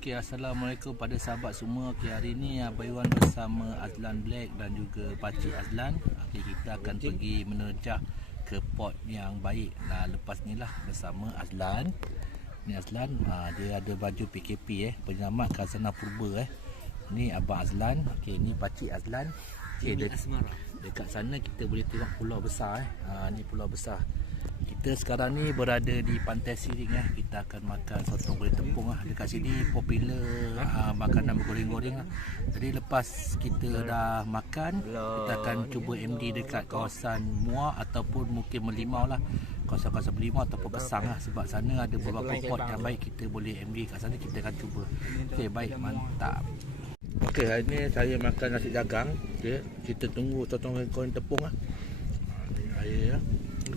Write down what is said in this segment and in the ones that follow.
Okey, Assalamualaikum pada sahabat semua. Okey, hari ni Abang Iwan bersama Azlan Black dan juga Pakcik Azlan. Okey, kita akan pergi menerjah ke port yang baik. Nah, lepas ni lah bersama Azlan. Ni Azlan, dia ada baju PKP penyelamat Khazanah Purba Ni Abang Azlan. Okey, ni Pakcik Azlan. Okey, dekat sana kita boleh tengok pulau besar ni pulau besar. Kita sekarang ni berada di Pantai Siring Kita akan makan sotong kulit tepung Dekat sini popular makanan bergoreng-goreng Jadi lepas kita dah makan, kita akan cuba MD dekat kawasan Muar ataupun mungkin Merlimau lah. Kawasan-kawasan Merlimau ataupun Kesang Sebab sana ada beberapa port yang baik, kita boleh MD kat sana, kita akan cuba. Okey, baik, mantap. Okey, hari ni saya makan nasi dagang. Okey, kita tunggu sotong kulit tepung Air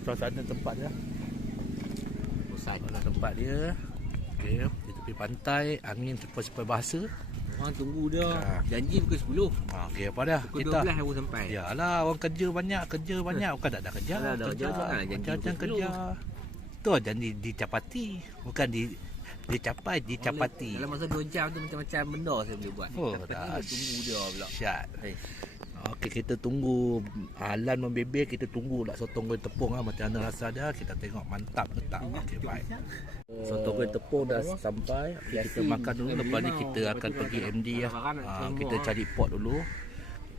suasana tempat dia. Tempat dia. Okey, di tepi pantai, angin sepoi-sepoi bahasa. Orang tunggu dia. Janji pukul 10. Okey, apa dah? Pukul Kita 12 baru sampai. Yalah, orang kerja banyak. Bukan tak ada kerja. Ada Jangan kerja. Tu janji dicapati, bukan dicapai, dicapati. Dalam masa 2 jam tu macam-macam benda saya boleh buat. Dah tunggu dia pula. Syat. Okey, kita tunggu Alan membebel, kita tunggu lah sotong goreng tepung macam mana rasa dia, kita tengok mantap ke tak. Okey, baik. Sotong goreng tepung dah sampai. Okay, kita makan dulu, lepas ni kita akan pergi MD kita cari pot dulu.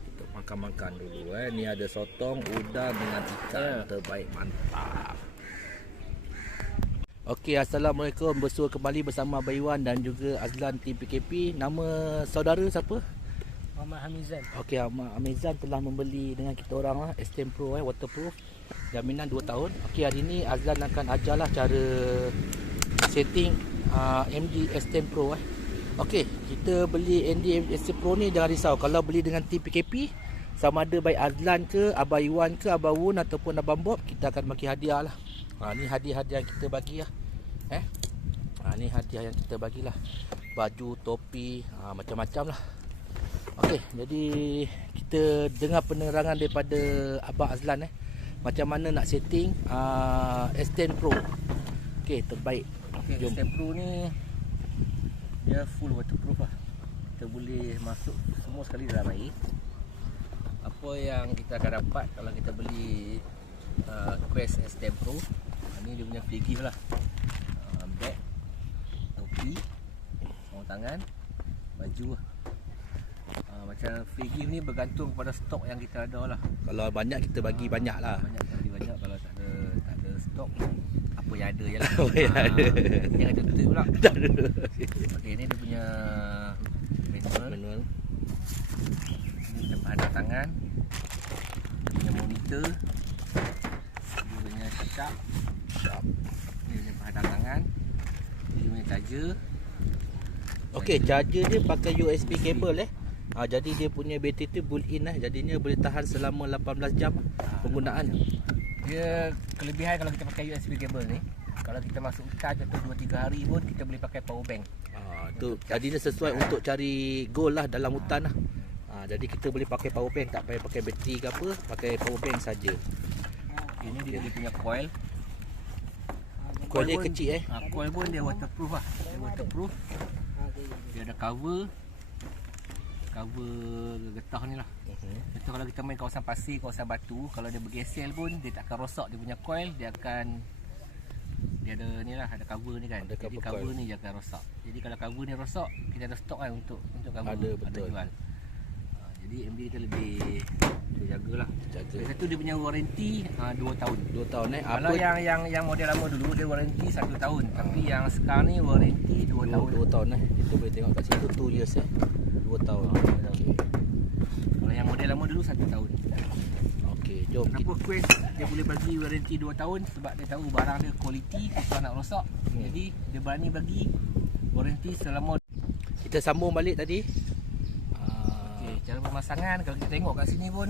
Kita makan-makan dulu Ni ada sotong, udang dengan ikan terbaik, mantap. Okey, Assalamualaikum. Bersua kembali bersama Abang Iwan dan juga Azlan tim PKP. Nama saudara siapa? Ahmad Hamizan. Okey, Ahmad Hamizan telah membeli dengan kita orang S10 Pro waterproof, jaminan 2 tahun. Okey, hari ni Azlan akan ajarlah cara setting MD S10 Pro Okey, kita beli MD S10 Pro ni jangan risau. Kalau beli dengan tim PKP, sama ada baik Azlan ke, Abang Iwan ke, Abang Wun ataupun Abang Bob, kita akan bagi hadiah lah. Ni hadiah-hadiah yang kita bagi lah. Ni hadiah yang kita bagilah. Baju, topi, macam-macam lah. Okey, jadi kita dengar penerangan daripada Abang Azlan macam mana nak setting S10 Pro. Okey, terbaik. Okay, Jom. S10 Pro ni dia full waterproof lah. Kita boleh masuk semua sekali dalam air. Apa yang kita akan dapat kalau kita beli Quest S10 Pro, ni dia punya free gift lah. Bag, topi, sarung tangan, baju lah. Macam free gift ni bergantung kepada stok yang kita ada lah. Kalau banyak kita bagi banyak lah. Banyak. Kalau tak ada stok, apa yang ada je lah. Yang ada tutup pula. Okey, ni dia punya manual. Ni dia penghadap tangan. Dia punya monitor. Dia punya sharp. Ni dia penghadap tangan. Dia punya charger. Okey, charger dia pakai USB cable jadi dia punya bateri tu built-in jadinya boleh tahan selama 18 jam penggunaan. Dia kelebihan kalau kita pakai USB cable ni, kalau kita masuk charge atau 2-3 hari pun kita boleh pakai power bank. Tu jadinya sesuai untuk cari gold lah dalam hutan lah. Jadi kita boleh pakai power bank, tak payah pakai bateri ke apa, pakai power bank saja. Ini dia punya coil. Coil dia kecil Coil pun dia waterproof lah. Dia waterproof. Dia ada cover getah ni lah. Itu kalau kita main kawasan pasir, kawasan batu, kalau dia bergesel pun dia tak akan rosak dia punya coil. Dia ada ni lah, ada cover ni kan. Jadi cover ni dia akan rosak. Jadi kalau cover ni rosak, kita ada stok kan untuk cover, ada jual. Jadi MD kita lebih jagalah. Satu dia punya warranty 2 tahun. 2 tahun Kalau yang model lama dulu dia warranty 1 tahun. Tapi yang sekarang ni warranty 2 tahun. 2 tahun Kita boleh tengok kat situ 2 years 2 tahun. Kalau yang model lama dulu 1 tahun. Okey, jom. Kenapa Quest dia boleh bagi warranty 2 tahun? Sebab dia tahu barang dia quality, susah nak rosak. Jadi dia berani bagi warranty selama. Kita sambung balik tadi. Okey, cara pemasangan kalau kita tengok kat sini pun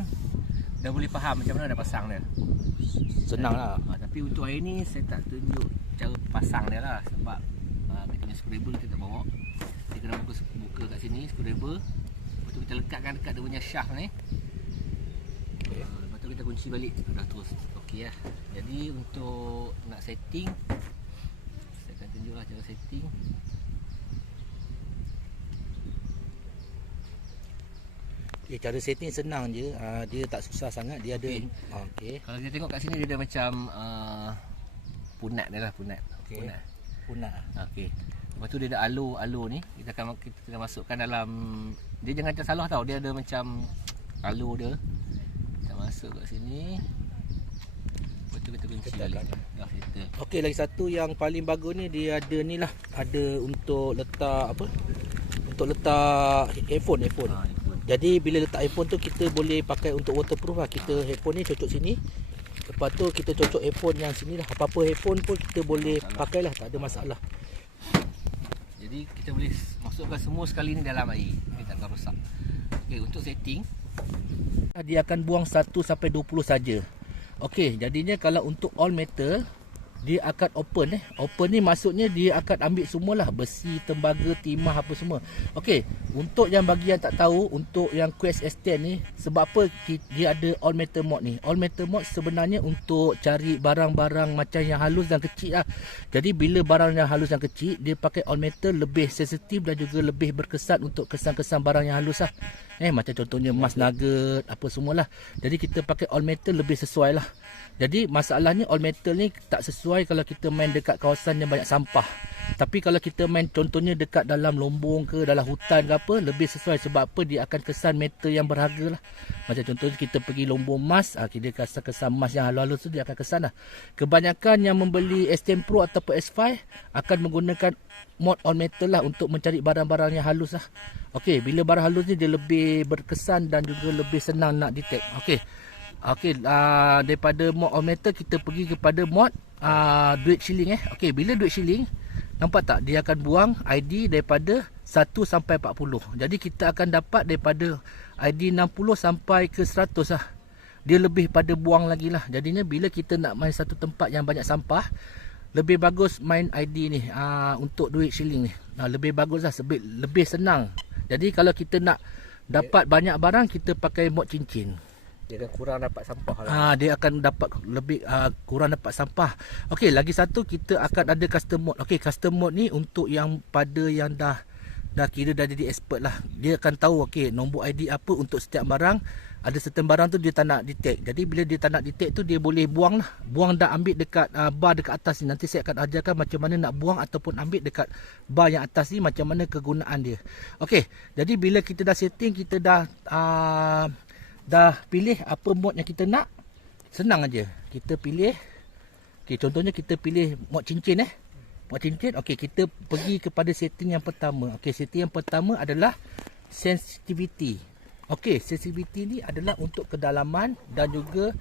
dah boleh faham macam mana dah pasang dia. Senang lah. Tapi untuk hari ni saya tak tunjuk cara pasang dia lah. Sebab kita punya screwdriver kita tak bawa. Kita kena buka kat sini screwdriver. Lepas tu kita lekatkan dekat dia punya shaft ni. Lepas tu kita kunci balik. Dah terus. Okey lah. Jadi untuk nak setting, saya akan tunjuklah cara setting. Cara setting senang je. Dia tak susah sangat. Dia ada Kalau kita tengok kat sini dia ada macam punat dia lah, punat. punat. Okey. Lepas tu dia ada alur ni. Kita akan masukkan dalam, dia jangan tersalah tau. Dia ada macam alur dia. Kita masuk kat sini. Lepas tu kita kunci balik. Dah settle. Okey, lagi satu yang paling bagus ni, dia ada ni lah. Ada untuk letak apa? Untuk letak headphone. Jadi bila letak headphone tu kita boleh pakai untuk waterproof lah. Kita headphone ni cocok sini. Lepas tu kita cocok headphone yang sini lah. Apa-apa headphone pun kita boleh pakai lah, tak ada masalah. Jadi kita boleh masukkan semua sekali ni dalam air. Dia tak akan rosak. Okey, untuk setting dia akan buang 1 sampai 20 saja. Okey, jadinya kalau untuk all metal dia akan open. Open ni maksudnya dia akan ambil semualah, besi, tembaga, timah apa semua. Okey, untuk yang bagi yang tak tahu, untuk yang Quest S10 ni, sebab apa dia ada all metal mode ni? All metal mode sebenarnya untuk cari barang-barang macam yang halus dan kecil lah. Jadi bila barang yang halus dan kecil, dia pakai all metal lebih sensitif dan juga lebih berkesan untuk kesan-kesan barang yang halus lah. Macam contohnya emas, nugget, apa semualah. Jadi kita pakai all metal lebih sesuai lah. Jadi masalahnya all metal ni tak sesuai kalau kita main dekat kawasan yang banyak sampah. Tapi kalau kita main contohnya dekat dalam lombong ke, dalam hutan ke apa, lebih sesuai. Sebab apa? Dia akan kesan metal yang berharga lah. Macam contohnya kita pergi lombong emas, dia kesan emas yang halus-halus tu dia akan kesan lah. Kebanyakan yang membeli S10 Pro ataupun S5 akan menggunakan mod all metal lah untuk mencari barang-barang yang halus lah. Okey, bila barang halus ni dia lebih berkesan dan juga lebih senang nak detect. Okey, daripada mod all metal kita pergi kepada mod duit shilling. Okey, bila duit shilling, nampak tak dia akan buang ID daripada 1 sampai 40. Jadi kita akan dapat daripada ID 60 sampai ke 100 lah. Dia lebih pada buang lagi lah. Jadinya bila kita nak main satu tempat yang banyak sampah, lebih bagus main ID ni untuk duit shilling ni. Lebih bagus lah, lebih senang. Jadi kalau kita nak dapat banyak barang, kita pakai mod cincin. dia akan kurang dapat sampah lah. Dia akan dapat lebih kurang dapat sampah. Okey, lagi satu kita akan ada custom mode. Okey, custom mode ni untuk yang pada yang dah kira dah jadi expert lah. Dia akan tahu okey nombor ID apa untuk setiap barang. Ada certain barang tu dia tak nak detect. Jadi bila dia tak nak detect tu dia boleh buang lah. Buang dan ambil dekat bar dekat atas ni. Nanti saya akan ajarkan macam mana nak buang ataupun ambil dekat bar yang atas ni, macam mana kegunaan dia. Okey, jadi bila kita dah setting, kita dah pilih apa mod yang kita nak, senang aja. Kita pilih. Okey, contohnya kita pilih mod cincin Mod cincin. Okey, kita pergi kepada setting yang pertama. Okey, setting yang pertama adalah sensitivity. Okey, sensitivity ni adalah untuk kedalaman dan juga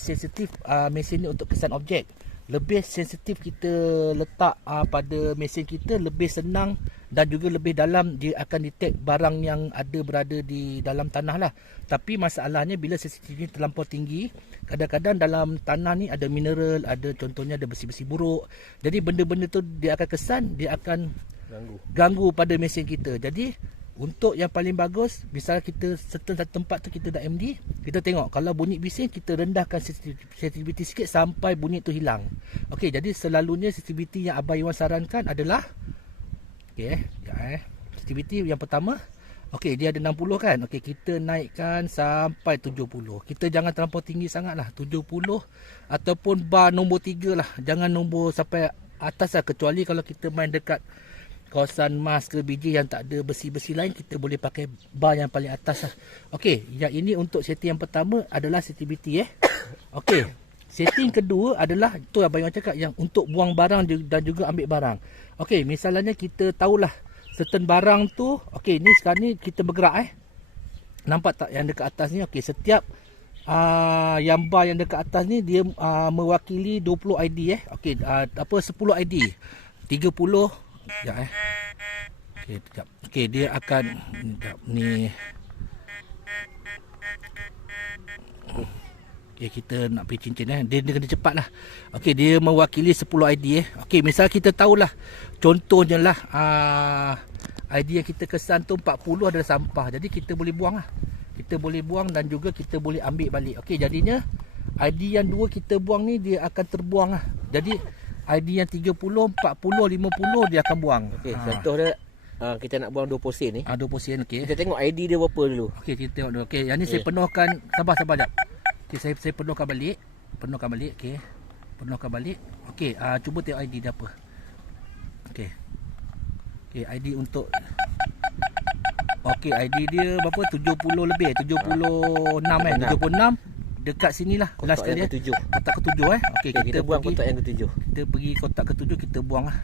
sensitif mesin ni untuk kesan objek. Lebih sensitif kita letak pada mesin kita, lebih senang dan juga lebih dalam dia akan detect barang yang ada berada di dalam tanah lah. Tapi masalahnya bila sensitivity terlampau tinggi, kadang-kadang dalam tanah ni ada mineral, ada contohnya ada besi-besi buruk. Jadi benda-benda tu dia akan kesan, dia akan ganggu pada mesin kita. Jadi untuk yang paling bagus, misalnya kita certain satu tempat tu kita dah MD, kita tengok kalau bunyi bising kita rendahkan sensitivity sikit sampai bunyi tu hilang. Okey, jadi selalunya sensitivity yang Abang Iwan sarankan adalah sensitivity yang pertama. Okey, dia ada 60 kan. Okey, kita naikkan sampai 70. Kita jangan terlampau tinggi sangat lah, 70 ataupun bar nombor 3 lah. Jangan nombor sampai atas lah, kecuali kalau kita main dekat kawasan emas ke biji yang tak ada besi-besi lain, kita boleh pakai bar yang paling atas lah. Okey, yang ini untuk setting yang pertama adalah sensitivity Okey, setting kedua adalah tu Abang Iwan cakap, yang untuk buang barang dan juga ambil barang. Okey, misalnya kita tahulah certain barang tu, okey ni sekarang ni kita bergerak nampak tak yang dekat atas ni? Okey, setiap yang bar yang dekat atas ni dia mewakili 20 ID Okey, 10 ID, 30. Okey, sekejap. Okey, dia akan ni. Okey, kita nak pergi cincin dia kena cepat lah. Okey, dia mewakili 10 ID Okey, misal kita tahulah, contohnya lah ID yang kita kesan tu 40 adalah sampah. Jadi kita boleh buang lah. Kita boleh buang dan juga kita boleh ambil balik. Okey, jadinya ID yang dua kita buang ni dia akan terbuang lah. Jadi ID yang 30, 40, 50 dia akan buang. Okey, contoh dia kita nak buang 20 sen ni. 20 sen, okey. Kita tengok ID dia berapa dulu. Okey, kita tengok dulu. Okey, yang ni saya penuhkan. Sabar jap. Okey, saya penuhkan balik. Okey. Penuhkan balik. Okey, cuba tengok ID dia apa. Okey. Okey, ID untuk okey, ID dia berapa? 70 lebih. 76 76. Dekat sinilah. Last Kotak kali yang ke-7. Kotak ke-7 Okey, Okay, kita buang pergi, kotak yang ke-7. kita pergi kotak ke-7, kita buang lah.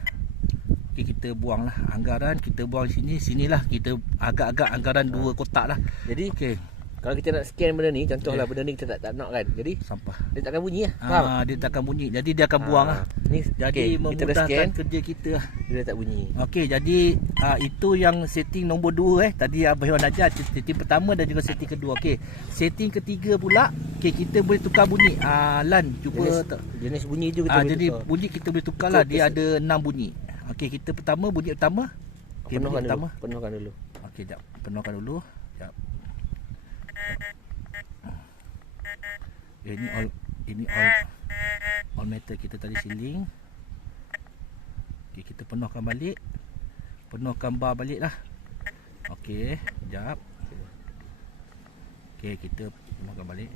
Okey, kita buang lah anggaran, kita buang sini, sinilah kita agak-agak anggaran 2 kotak lah. Jadi Okey, kalau kita nak scan benda ni, contohlah benda ni kita tak nak kan. Jadi sampah. dia takkan bunyi lah. Faham? Dia takkan bunyi. Jadi dia akan buang lah. Ni Jadi kita dah memudahkan scan, kerja kita lah. dia tak bunyi. Okey, jadi itu yang setting nombor 2 Tadi Abah Iwan ajar setting pertama dan juga setting kedua. Okey, setting ketiga pula, okey, kita boleh tukar bunyi. Lan, cuba Jenis bunyi tu kita boleh jadi tukar. bunyi kita boleh tukar lah. Dia ada 6 bunyi. Okey, kita bunyi pertama. Okey, bunyi pertama. Penuhkan dulu. Okey, jap. Penuhkan dulu. Jap. Ini all metal kita tadi siling. Okey, kita penuhkan balik. Penuhkan bar balik lah. Okey, jap. Okey, kita penuhkan balik.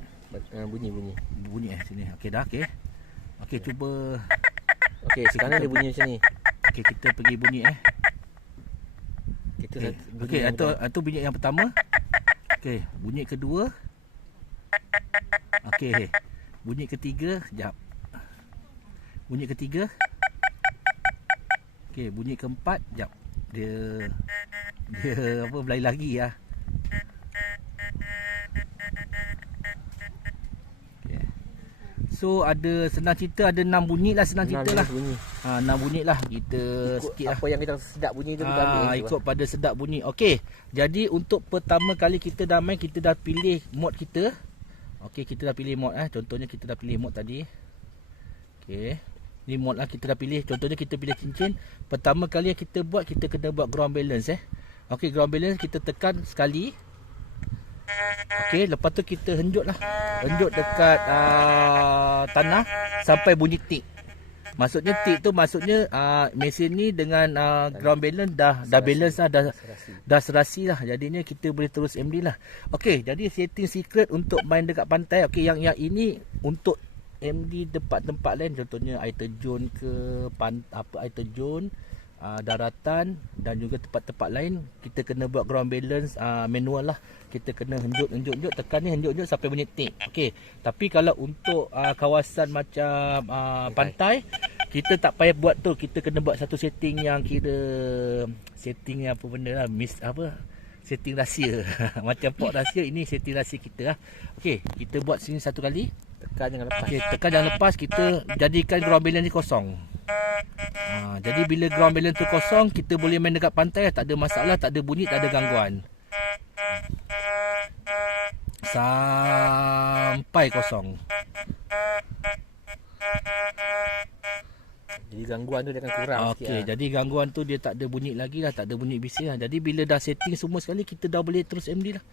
Bunyi sini. Okey dah, okey. Okey, cuba. Okey, sekarang dia bunyi macam ni. Okey, kita pergi bunyi Kita Okey, itu bunyi yang pertama. Okey, bunyi kedua. Okey, bunyi ketiga, jap. Bunyi ketiga. Okey, bunyi keempat, jap. Dia apa berlain lagi lah. Okey. So ada senang cerita ada 6 bunyi lah, senang cerita lah. 6 bunyi lah. Kita ikut sikit lah. apa yang kita sedap bunyi tu kita ambil. Ikut pada sedap bunyi. Okey. Jadi untuk pertama kali kita dah main, kita dah pilih mod kita. Okey, kita dah pilih mod Contohnya kita dah pilih mod tadi. Okey. Ni mod lah kita dah pilih. Contohnya kita pilih cincin. Pertama kali yang kita buat, kita kena buat ground balance Okey, ground balance kita tekan sekali. Okey, lepas tu kita henjut lah. Henjut dekat tanah sampai bunyi tik. Maksudnya tik tu maksudnya mesin ni dengan ground balance dah balance lah, dah serasi lah. Jadinya kita boleh terus MD lah. Okey, jadi setting secret untuk main dekat pantai. Okey, yang ini untuk MD tempat-tempat lain, contohnya air terjun ke air terjun, daratan dan juga tempat-tempat lain, kita kena buat ground balance manual lah. Kita kena henjut tekan ni, henjut sampai bunyi tik. Okey, tapi kalau untuk kawasan macam pantai, kita tak payah buat tu. Kita kena buat satu setting yang kira setting apa benda lah, setting rahsia. Macam pot rahsia, ini setting rahsia kita lah. Okey, kita buat sini satu kali. Tekan jangan lepas. Okey, tekan jangan lepas. Kita jadikan ground balance ni kosong. Jadi bila ground balance tu kosong, kita boleh main dekat pantai, tak ada masalah, tak ada bunyi, tak ada gangguan. Sampai kosong. Jadi gangguan tu dia akan kurang sikit. Okey, jadi gangguan tu dia tak ada bunyi lagi lah, tak ada bunyi bising lah. Jadi bila dah setting semua sekali, kita dah boleh terus MD lah.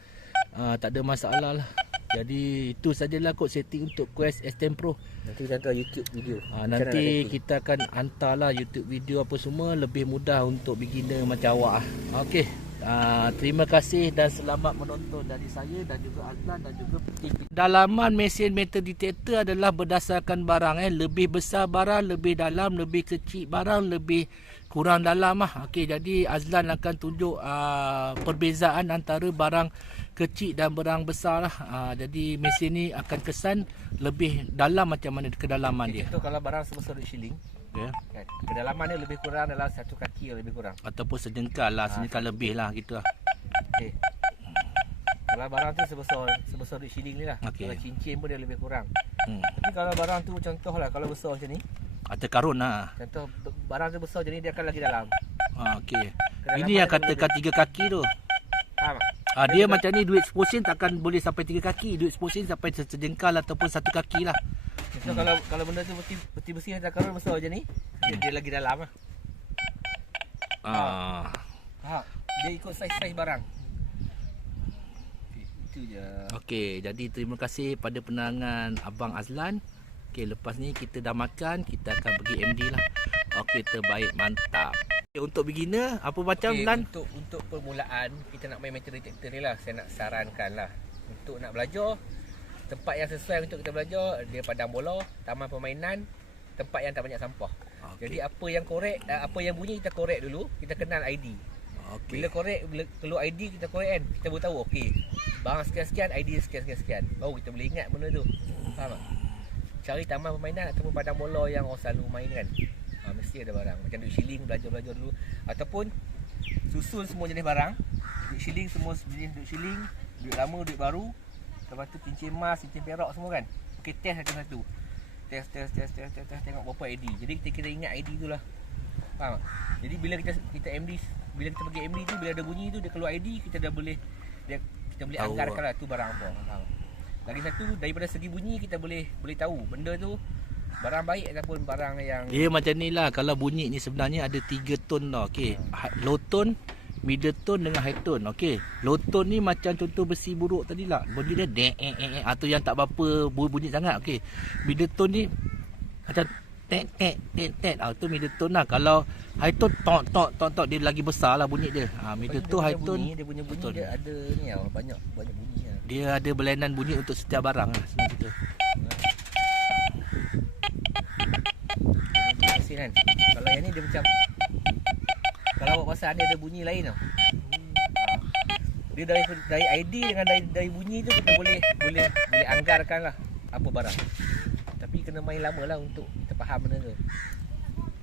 Tak ada masalah lah. Jadi itu sajalah kot setting untuk Quest S10 Pro. Nanti kita hantar YouTube video. Nanti kita akan hantarlah YouTube video apa semua, lebih mudah untuk beginner macam awak lah. Okey. Terima kasih dan selamat menonton dari saya dan juga Azlan dan juga TV. Dalaman mesin metal detector adalah berdasarkan barang lebih besar barang, lebih dalam, lebih kecil barang, lebih kurang dalam lah. Okey, jadi Azlan akan tunjuk perbezaan antara barang kecil dan barang besar lah. Jadi mesin ni akan kesan lebih dalam macam mana kedalaman dia. Itu kalau barang sebesar shilling, Okay. kan, kedalaman dia lebih kurang dalam 1 kaki lebih kurang. Ataupun sejengkal lah, sejengkal lebih lah gitu lah. Okey. Kalau barang tu sebesar duit shilling ni lah. Okey. Kalau cincin pun dia lebih kurang. Tapi kalau barang tu contohlah kalau besar macam ni, Atau karun lah. contoh barang tu besar macam ni, dia akan lagi dalam. Okey. Kedalaman Ini yang dia katakan 3 kaki tu. Faham tak? Dia macam ni, duit 10 sen takkan boleh sampai 3 kaki. Duit 10 sen sampai sejengkal ataupun 1 kaki lah. So kalau benda tu peti besi hantar karun besar macam ni, dia lagi dalam lah. Faham? Dia ikut saiz barang. Itu je. Okey, jadi terima kasih pada penerangan Abang Azlan. Okey, lepas ni kita dah makan, kita akan pergi MD lah. Okey, terbaik, mantap. Untuk beginner apa macam Okey, Lan? untuk permulaan kita nak main metal detector ni lah, saya nak sarankan lah. Untuk nak belajar, tempat yang sesuai untuk kita belajar dia padang bola, taman permainan, tempat yang tak banyak sampah. Okey. Jadi apa yang korek, apa yang bunyi kita korek dulu, kita kenal ID. Bila korek, bila keluar ID kita korek kan, kita baru tahu okey. Barang sekian-sekian, ID sekian-sekian. Baru kita boleh ingat benda tu. Faham tak? Cari taman permainan ataupun padang bola yang orang selalu main kan. Mesti ada barang. Macam duit shilling, belajar-belajar dulu. Ataupun susun semua jenis barang. Duit shilling, semua jenis duit shilling. Duit lama, duit baru. Lepas tu cincin emas, cincin perak semua kan. Okey, test satu-satu. Test, tengok berapa ID. Jadi kita ingat ID tu lah. Faham tak? Jadi bila kita MD, bila kita pergi MD tu, bila ada bunyi tu, dia keluar ID, kita dah boleh, kita boleh anggarkan lah tu barang apa. Faham tak? Lagi satu, daripada segi bunyi kita boleh tahu benda tu barang baik ataupun barang yang Dia macam ni lah. Kalau bunyi ni sebenarnya ada 3 tone tau. Okey. Low tone, middle tone dengan high tone. Okey. Low tone ni macam contoh besi buruk tadi lah. Bunyi dia atau yang tak berapa bunyi sangat. Okey. Middle tone ni macam tet. Tu middle tone lah. Kalau high tone tok dia lagi besar lah bunyi dia. Middle tone, high tone. Dia punya bunyi dia ada ni lah, banyak bunyi lah. Dia ada berlainan bunyi untuk setiap barang lah semua kita. Kan? Kalau yang ni dia macam, kalau awak pasal ada bunyi lain tau. Dia dari ID dengan dari bunyi tu kita boleh anggarkan lah apa barang. Tapi kena main lama lah untuk kita faham benda tu.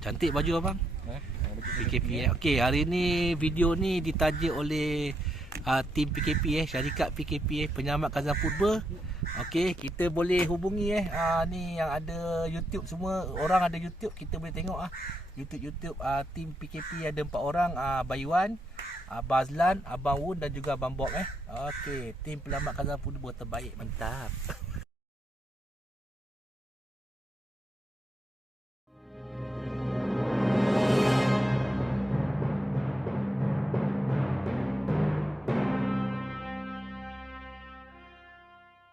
Cantik baju abang. PKP. Okey, hari ni video ni ditaja oleh tim PKP syarikat PKP penyelamat Kazan Purba. Okey, kita boleh hubungi ni yang ada YouTube semua, orang ada YouTube, kita boleh tengok YouTube tim PKP ada 4 orang, Bayuan, Abang Azlan, Abang Wun dan juga Abang Bob Okey, tim penyelamat Kazan Purba terbaik, mantap.